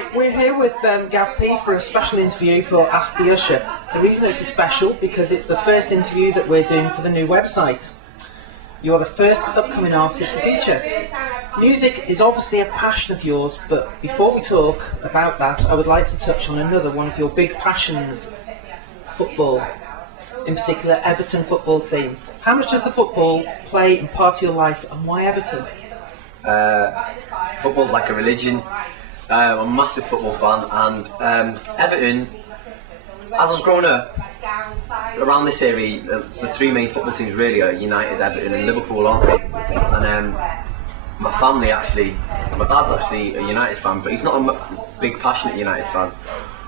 Right, we're here with Gav P for a special interview for Ask the Usher. The reason it's a special because it's the first interview that we're doing for the new website. You're the first upcoming artist to feature. Music is obviously a passion of yours, but before we talk about that, I would like to touch on another one of your big passions, football. In particular, Everton football team. How much does the football play in part of your life, and why Everton? Football's like a religion. I'm a massive football fan, and Everton, as I was growing up, around this area, the three main football teams really are United, Everton and Liverpool, aren't they? And my family actually, my dad's actually a United fan, but he's not a big passionate United fan.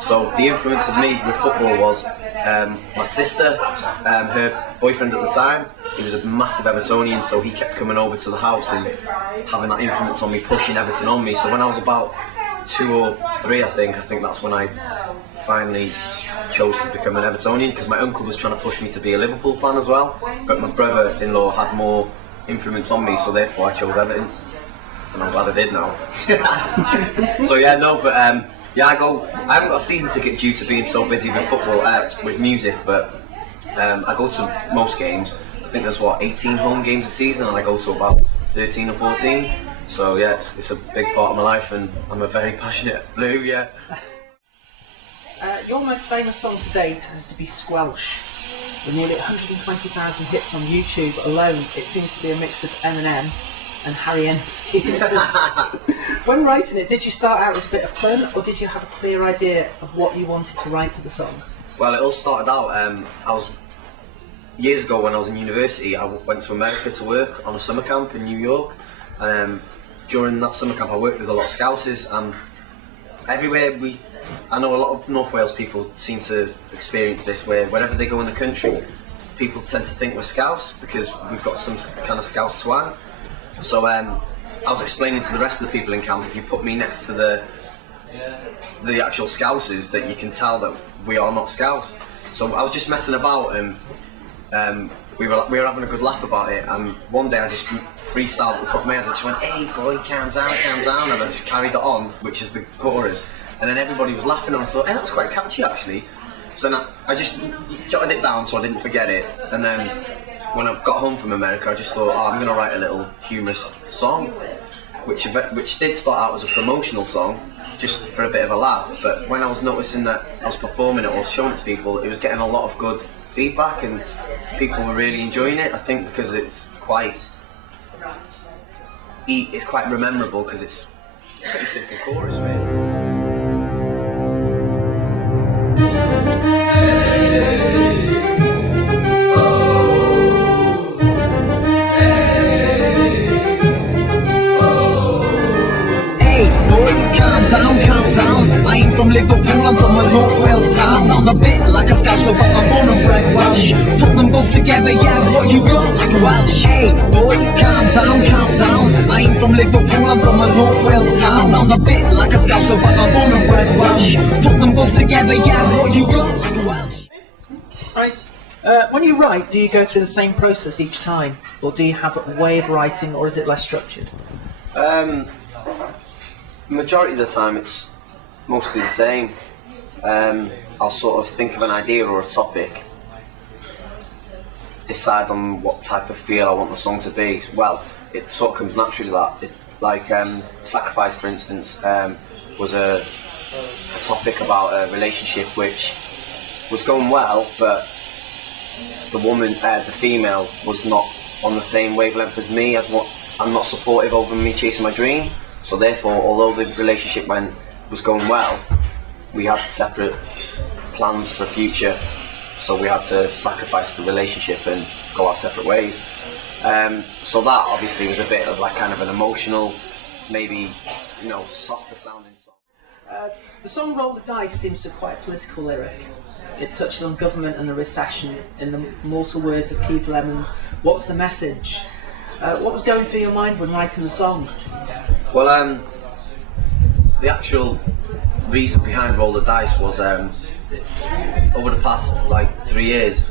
So the influence of me with football was my sister, her boyfriend at the time, he was a massive Evertonian, so he kept coming over to the house and having that influence on me, pushing Everton on me. So when I was about 2 or 3, I think that's when I finally chose to become an Evertonian, because my uncle was trying to push me to be a Liverpool fan as well, but my brother-in-law had more influence on me, so therefore I chose Everton, and I'm glad I did now. So yeah, no, but I haven't got a season ticket due to being so busy with football, with music, but I go to most games. I think there's 18 home games a season, and I go to about 13 or 14. So yeah, it's a big part of my life, and I'm a very passionate Blue, yeah. Your most famous song to date has to be Squelch. With nearly 120,000 hits on YouTube alone, it seems to be a mix of Eminem and Harry Enfield. When writing it, did you start out as a bit of fun, or did you have a clear idea of what you wanted to write for the song? Well, it all started out, years ago when I was in university, I went to America to work on a summer camp in New York. During that summer camp I worked with a lot of Scousers, and everywhere I know a lot of North Wales people seem to experience this, where wherever they go in the country, people tend to think we're Scouse because we've got some kind of Scouse twang. So I was explaining to the rest of the people in camp, if you put me next to the actual Scousers, that you can tell that we are not Scouse. So I was just messing about, and we were having a good laugh about it, and one day I just freestyled at the top of my head and just went, "Hey boy, calm down," and I just carried it on, which is the chorus, and then everybody was laughing, and I thought, hey, that was quite catchy actually. So now I just jotted it down so I didn't forget it, and then when I got home from America I just thought, I'm going to write a little humorous song, which did start out as a promotional song, just for a bit of a laugh, but when I was noticing that I was performing it or showing it to people, it was getting a lot of good feedback and people were really enjoying it. I think because it's quite memorable, because it's a pretty simple chorus really. Calm down, I ain't from Liverpool, I'm from a North Wales town. Sound a bit like a Scouse, but I'm born and bred Welsh. Put them both together, yeah, what you got, Squelch. Hey boy, calm down, I ain't from Liverpool, I'm from a North Wales town. Sound a bit like a Scouse, but I'm born and bred Welsh. Put them both together, yeah, what you got, Squelch. Right. When you write, do you go through the same process each time, or do you have a way of writing, or is it less structured? Majority of the time it's mostly the same. I'll sort of think of an idea or a topic, decide on what type of feel I want the song to be. Well, it sort of comes naturally that. Sacrifice, for instance, was a topic about a relationship which was going well, but the female was not on the same wavelength as me, I'm not supportive over me chasing my dream. So therefore, although the relationship was going well, we had separate plans for the future. So we had to sacrifice the relationship and go our separate ways. So that obviously was a bit of like kind of an emotional, maybe, softer sounding song. The song Roll the Dice seems to be quite a political lyric. It touches on government and the recession. In the mortal words of Keith Lemons, what's the message? What was going through your mind when writing the song? Well, the actual reason behind Roll the Dice was over the past 3 years,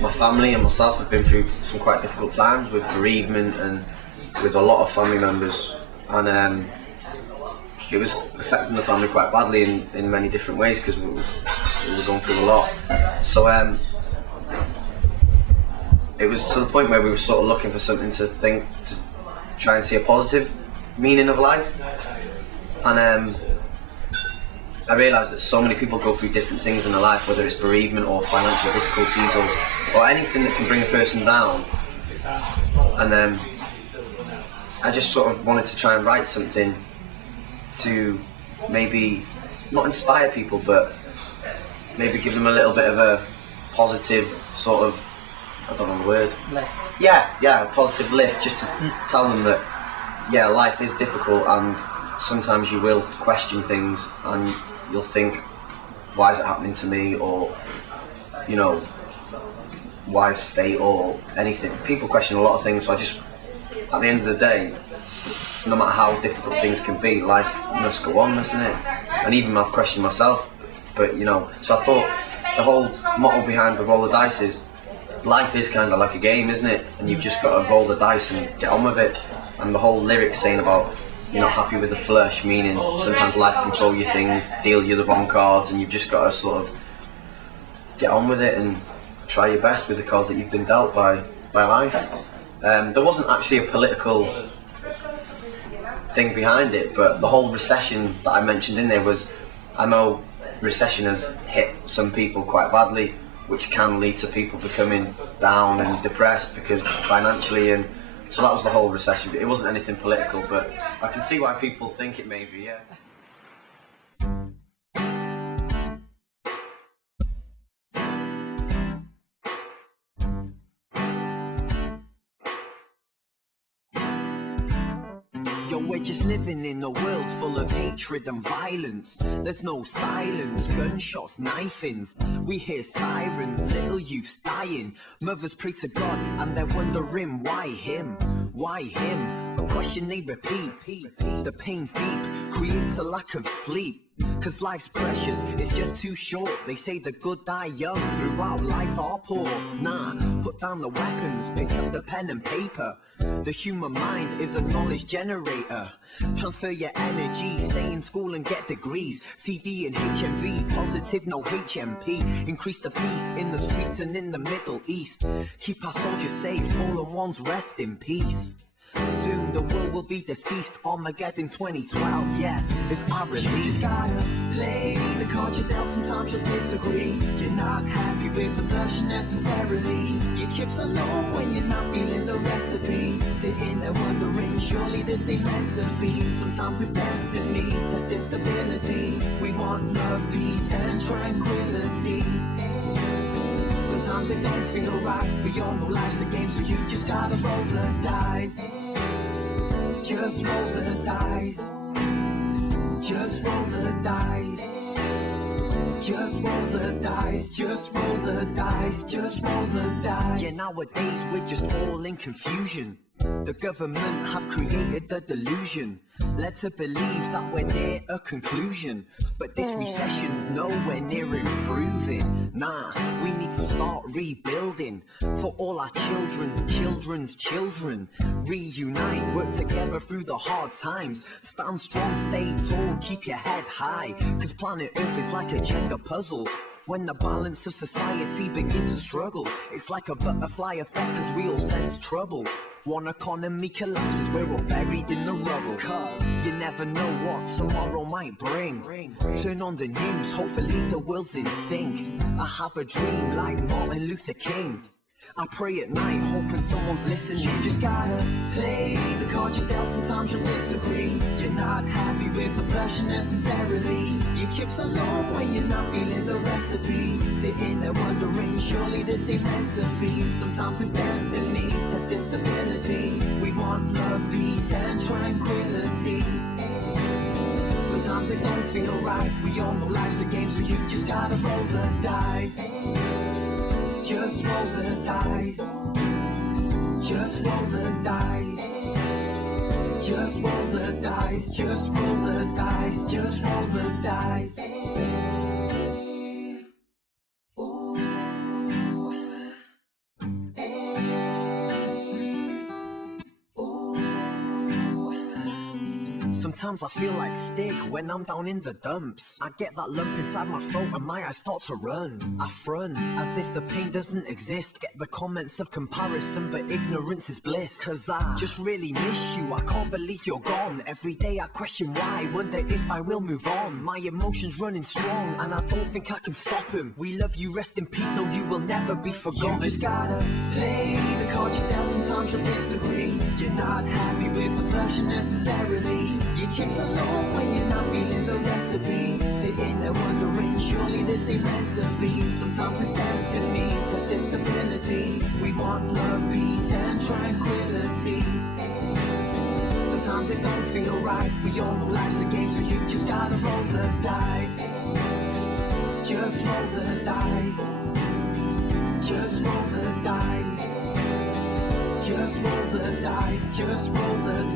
my family and myself have been through some quite difficult times with bereavement and with a lot of family members, and it was affecting the family quite badly in many different ways because we were going through a lot. So it was to the point where we were sort of looking for something to try and see a positive meaning of life. And I realised that so many people go through different things in their life, whether it's bereavement or financial difficulties or anything that can bring a person down. And I just sort of wanted to try and write something to maybe not inspire people, but maybe give them a little bit of a positive sort of, I don't know the word. Lift. Yeah, a positive lift, just to tell them that, yeah, life is difficult and sometimes you will question things and you'll think, why is it happening to me? Or, you know, why is fate or anything? People question a lot of things, so I just, at the end of the day, no matter how difficult things can be, life must go on, mustn't it? And even I've questioned myself, but you know, so I thought the whole motto behind the roll the dice is, life is kind of like a game, isn't it? And you've just got to roll the dice and get on with it. And the whole lyrics saying about, you know, happy with the flush, meaning sometimes life can throw you things, deal you the wrong cards, and you've just got to sort of get on with it and try your best with the cards that you've been dealt by life. There wasn't actually a political thing behind it, but the whole recession that I mentioned in there was, I know recession has hit some people quite badly, which can lead to people becoming down and depressed because financially, and so that was the whole recession. It wasn't anything political, but I can see why people think it may be, yeah. Yo, we're just living in a world full of hatred and violence. There's no silence, gunshots, knifings. We hear sirens, little youths dying. Mothers pray to God and they're wondering why him? Why him? A question they repeat. The pain's deep, creates a lack of sleep. Cause life's precious, it's just too short. They say the good die young, throughout life are poor. Nah, put down the weapons, pick up the pen and paper. The human mind is a knowledge generator. Transfer your energy, stay in school and get degrees. CD and HMV, positive, no HMP. Increase the peace in the streets and in the Middle East. Keep our soldiers safe, fallen ones rest in peace. Soon the world will be deceased. Armageddon 2012, yes, it's our release. You just gotta play the card you're dealt. Sometimes you'll disagree. You're not happy with the version necessarily. Your chips are low when you're not feeling the recipe. Sitting there wondering, surely this ain't meant to be. Sometimes it's destiny, tested stability. We want love, peace and tranquility. Sometimes it don't feel right. We all know life's a game, so you just gotta roll the dice. Just roll the dice. Just roll the dice. Just roll the dice. Just roll the dice. Just roll the dice. Yeah, nowadays we're just all in confusion. The government have created the delusion, led to believe that we're near a conclusion. But this recession's nowhere near improving. Nah, we need to start rebuilding for all our children's children. Reunite, work together through the hard times. Stand strong, stay tall, keep your head high. Cause planet Earth is like a Jenga puzzle. When the balance of society begins to struggle, it's like a butterfly effect cause we all sense trouble. One economy collapses, we're all buried in the rubble. Cause you never know what tomorrow might bring. Turn on the news, hopefully the world's in sync. I have a dream like Martin Luther King. I pray at night, hoping someone's listening. You just gotta play the card you're dealt. Sometimes you'll disagree. You're not happy with the version necessarily. Your chips are low when you're not feeling the recipe. Sitting there wondering, surely this ain't meant to be. Sometimes it's destiny, tested stability. We want love, peace and tranquility. Sometimes it don't feel right. We all know life's a game, so you just gotta roll the dice. Just roll the dice. Just roll the dice. Just roll the dice. Just roll the dice. Just roll the dice. Ooh. Ooh. Sometimes I feel like stick when I'm down in the dumps. I get that lump inside my throat and my eyes start to run. I front as if the pain doesn't exist. Get the comments of comparison, but ignorance is bliss. Cause I just really miss you, I can't believe you're gone. Every day I question why, wonder if I will move on. My emotions running strong and I don't think I can stop them. We love you, rest in peace, no you will never be forgotten. You just gotta play the card you dealt, sometimes you'll disagree. You're not happy with the version necessarily. Your chips are low when you're not feeling the recipe. Sitting there wondering, surely this ain't meant to be. Sometimes it's destiny, tested stability. We want love, peace and tranquility. Sometimes it don't feel right. We all know life's a game, so you just gotta roll the dice. Just roll the dice. Just roll the dice. Just roll the dice. Just roll the